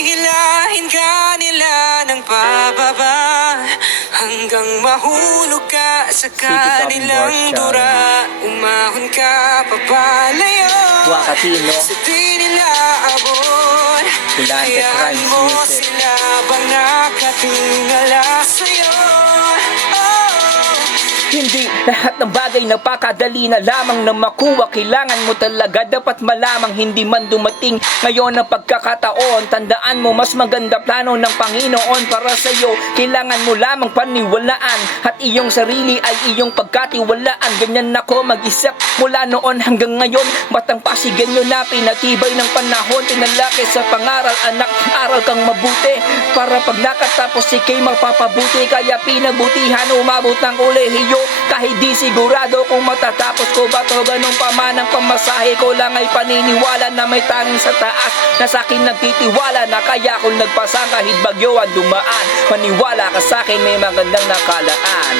hihilahin ka nila ng pababa hanggang mahulog ka sa kanilang dura. Umahon ka papalayo sa di nila abot. Hayaan mo sila bang nakatingala sa'yo. Hindi lahat ng bagay napakadali na lamang na makuha. Kailangan mo talaga dapat malamang hindi man dumating ngayon ang pagkakataon. Tandaan mo mas maganda plano ng Panginoon para sa iyo. Kailangan mo lamang paniwalaan at iyong sarili ay iyong pagkatiwalaan. Ganyan ako mag-isip mula noon hanggang ngayon. Batang Pasigenyo na pinatibay ng panahon. Tinalaki sa pangaral, anak, aral kang mabuti para pag nakatapos ikay mapapabuti. Kaya pinagbutihan umabot ng kolehiyo kahit di sigurado kung matatapos ko ba to. Ganun pa man ang pamasahe ko lang ay paniniwala na may tanging sa taas na sa akin nagtitiwala na kaya kung nagpasang kahit bagyo ang dumaan. Maniwala ka sa akin may magandang nakalaan.